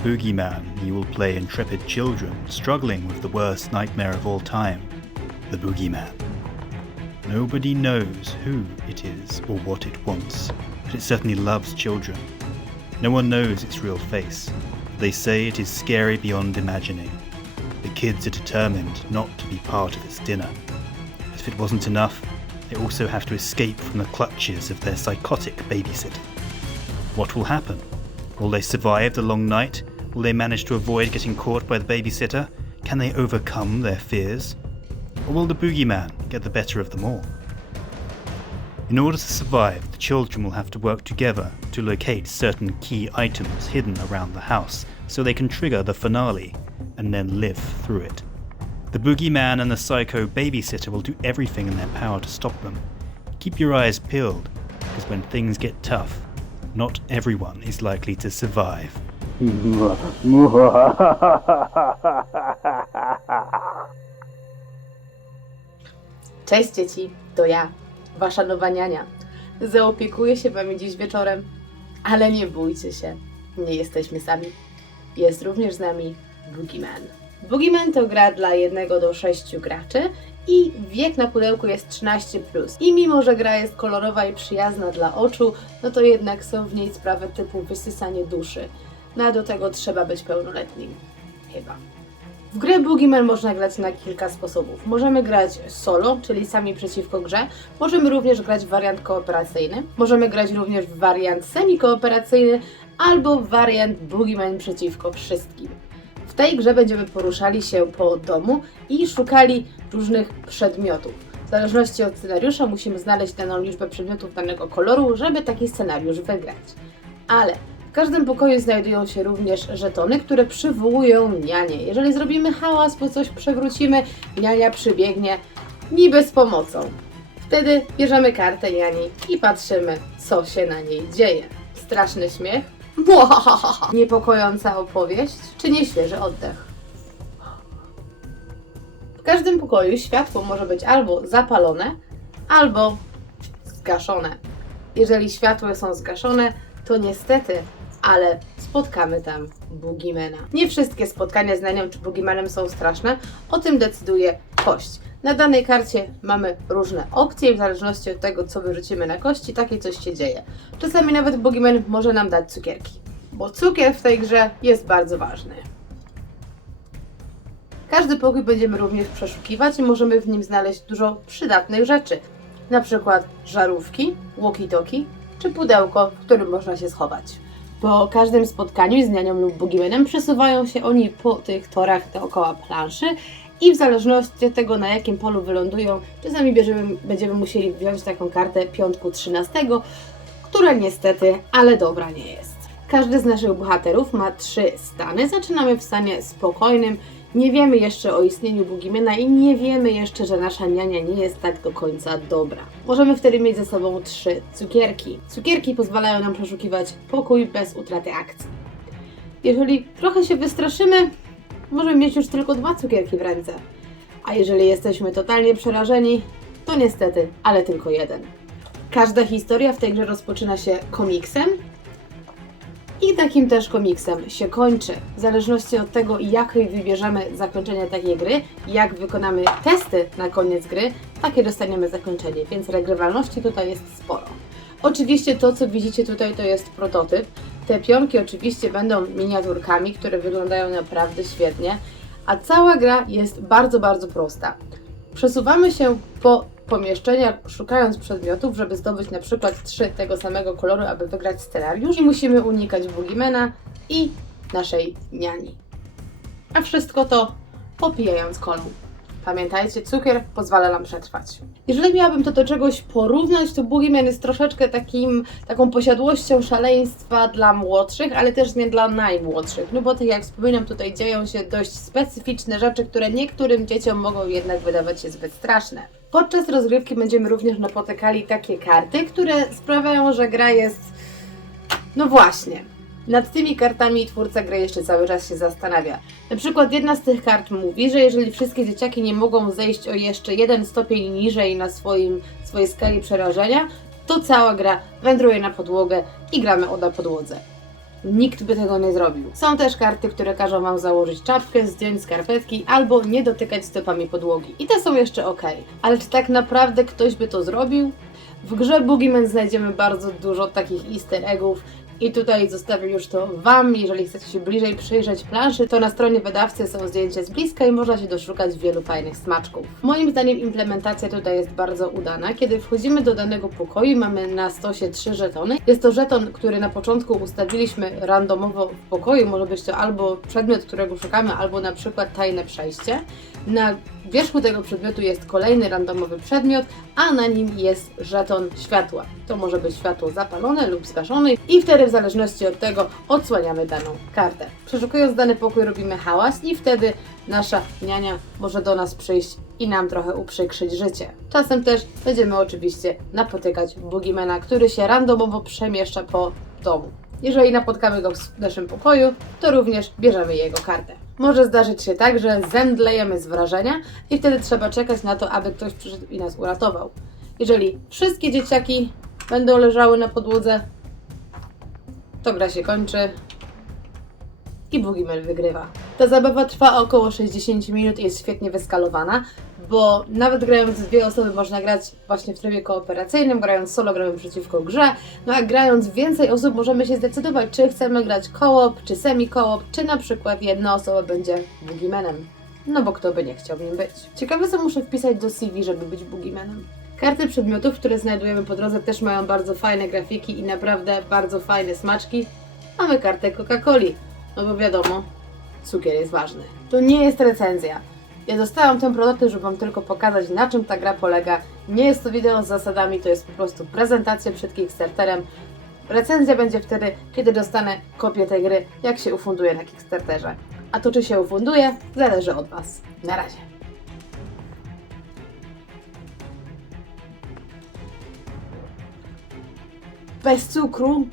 Boogeyman, you will play intrepid children struggling with the worst nightmare of all time the Boogeyman. Nobody knows who it is or what it wants, but it certainly loves children. No one knows its real face. They say it is scary beyond imagining. The kids are determined not to be part of its dinner. If it wasn't enough, they also have to escape from the clutches of their psychotic babysitter. What will happen? Will they survive the long night? Will they manage to avoid getting caught by the babysitter? Can they overcome their fears? Or will the boogeyman get the better of them all? In order to survive, the children will have to work together to locate certain key items hidden around the house so they can trigger the finale and then live through it. The boogeyman and the psycho babysitter will do everything in their power to stop them. Keep your eyes peeled, because when things get tough, not everyone is likely to survive. Cześć dzieci, to ja, wasza nowa niania. Zaopiekuję się wami dziś wieczorem, ale nie bójcie się, nie jesteśmy sami. Jest również z nami Boogeyman. Boogeyman to gra dla 1 do 6 graczy i wiek na pudełku jest 13+. I mimo, że gra jest kolorowa i przyjazna dla oczu, no to jednak są w niej sprawy typu wysysanie duszy. No a do tego trzeba być pełnoletnim. Chyba. W grę Boogeyman można grać na kilka sposobów. Możemy grać solo, czyli sami przeciwko grze. Możemy również grać w wariant kooperacyjny. Możemy grać również w wariant semi-kooperacyjny albo wariant Boogeyman przeciwko wszystkim. W tej grze będziemy poruszali się po domu i szukali różnych przedmiotów. W zależności od scenariusza musimy znaleźć daną liczbę przedmiotów danego koloru, żeby taki scenariusz wygrać. Ale w każdym pokoju znajdują się również żetony, które przywołują nianie. Jeżeli zrobimy hałas, bo coś przewrócimy, niania przybiegnie niby z pomocą. Wtedy bierzemy kartę niani i patrzymy, co się na niej dzieje. Straszny śmiech? Niepokojąca opowieść? Czy nieświeży oddech? W każdym pokoju światło może być albo zapalone, albo zgaszone. Jeżeli światła są zgaszone, to niestety, ale spotkamy tam Boogiemana. Nie wszystkie spotkania z Nanią czy Boogiemanem są straszne, o tym decyduje kość. Na danej karcie mamy różne opcje i w zależności od tego, co wyrzucimy na kości, takie coś się dzieje. Czasami nawet Boogieman może nam dać cukierki, bo cukier w tej grze jest bardzo ważny. Każdy pokój będziemy również przeszukiwać i możemy w nim znaleźć dużo przydatnych rzeczy. Na przykład żarówki, walkie-talkie czy pudełko, w którym można się schować. Po każdym spotkaniu z nianią lub boogeymanem przesuwają się oni po tych torach dookoła planszy i w zależności od tego, na jakim polu wylądują, czasami bierzemy, będziemy musieli wziąć taką kartę piątku 13, która niestety, ale dobra nie jest. Każdy z naszych bohaterów ma trzy stany. Zaczynamy w stanie spokojnym. Nie wiemy jeszcze o istnieniu Boogiemana i nie wiemy jeszcze, że nasza niania nie jest tak do końca dobra. Możemy wtedy mieć ze sobą trzy cukierki. Cukierki pozwalają nam przeszukiwać pokój bez utraty akcji. Jeżeli trochę się wystraszymy, możemy mieć już tylko dwa cukierki w ręce. A jeżeli jesteśmy totalnie przerażeni, to niestety, ale tylko jeden. Każda historia w tej grze rozpoczyna się komiksem, i takim też komiksem się kończy. W zależności od tego, jakie wybierzemy zakończenie takiej gry, jak wykonamy testy na koniec gry, takie dostaniemy zakończenie, więc regrywalności tutaj jest sporo. Oczywiście to, co widzicie tutaj, to jest prototyp. Te pionki oczywiście będą miniaturkami, które wyglądają naprawdę świetnie, a cała gra jest bardzo, bardzo prosta. Przesuwamy się po pomieszczeniach, szukając przedmiotów, żeby zdobyć na przykład trzy tego samego koloru, aby wygrać scenariusz i musimy unikać Boogieymana i naszej niani. A wszystko to popijając kolą. Pamiętajcie, cukier pozwala nam przetrwać. Jeżeli miałabym to do czegoś porównać, to Boogeyman jest troszeczkę takim, taką posiadłością szaleństwa dla młodszych, ale też nie dla najmłodszych. No bo tak jak wspominam, tutaj dzieją się dość specyficzne rzeczy, które niektórym dzieciom mogą jednak wydawać się zbyt straszne. Podczas rozgrywki będziemy również napotykali takie karty, które sprawiają, że gra jest. No właśnie. Nad tymi kartami twórca gry jeszcze cały czas się zastanawia. Na przykład jedna z tych kart mówi, że jeżeli wszystkie dzieciaki nie mogą zejść o jeszcze jeden stopień niżej na swoim, swojej skali przerażenia, to cała gra wędruje na podłogę i gramy o na podłodze. Nikt by tego nie zrobił. Są też karty, które każą Wam założyć czapkę, zdjąć skarpetki albo nie dotykać stopami podłogi. I te są jeszcze ok. Ale czy tak naprawdę ktoś by to zrobił? W grze Boogeyman znajdziemy bardzo dużo takich easter eggów i tutaj zostawię już to Wam. Jeżeli chcecie się bliżej przyjrzeć planszy, to na stronie wydawcy są zdjęcia z bliska i można się doszukać wielu fajnych smaczków. Moim zdaniem implementacja tutaj jest bardzo udana. Kiedy wchodzimy do danego pokoju, mamy na stosie trzy żetony. Jest to żeton, który na początku ustawiliśmy randomowo w pokoju. Może być to albo przedmiot, którego szukamy, albo na przykład tajne przejście. Na wierzchu tego przedmiotu jest kolejny randomowy przedmiot, a na nim jest żeton światła. To może być światło zapalone lub zgaszone i wtedy w zależności od tego odsłaniamy daną kartę. Przeszukując dany pokój robimy hałas i wtedy nasza niania może do nas przyjść i nam trochę uprzykrzyć życie. Czasem też będziemy oczywiście napotykać Boogiemana, który się randomowo przemieszcza po domu. Jeżeli napotkamy go w naszym pokoju, to również bierzemy jego kartę. Może zdarzyć się tak, że zemdlejemy z wrażenia i wtedy trzeba czekać na to, aby ktoś przyszedł i nas uratował. Jeżeli wszystkie dzieciaki będą leżały na podłodze, to gra się kończy i Boogeyman wygrywa. Ta zabawa trwa około 60 minut i jest świetnie wyskalowana, bo nawet grając w dwie osoby można grać właśnie w trybie kooperacyjnym, grając solo gramy przeciwko grze, no a grając więcej osób możemy się zdecydować, czy chcemy grać co-op, czy semi-co-op, czy na przykład jedna osoba będzie Boogiemanem. No bo kto by nie chciał nim być. Ciekawe co muszę wpisać do CV, żeby być Boogiemanem. Karty przedmiotów, które znajdujemy po drodze też mają bardzo fajne grafiki i naprawdę bardzo fajne smaczki. Mamy kartę Coca-Coli, no bo wiadomo, cukier jest ważny. To nie jest recenzja. Ja dostałam ten prototyp, żeby Wam tylko pokazać, na czym ta gra polega. Nie jest to wideo z zasadami, to jest po prostu prezentacja przed Kickstarterem. Recenzja będzie wtedy, kiedy dostanę kopię tej gry, jak się ufunduje na Kickstarterze. A to, czy się ufunduje, zależy od Was. Na razie. Bez cukru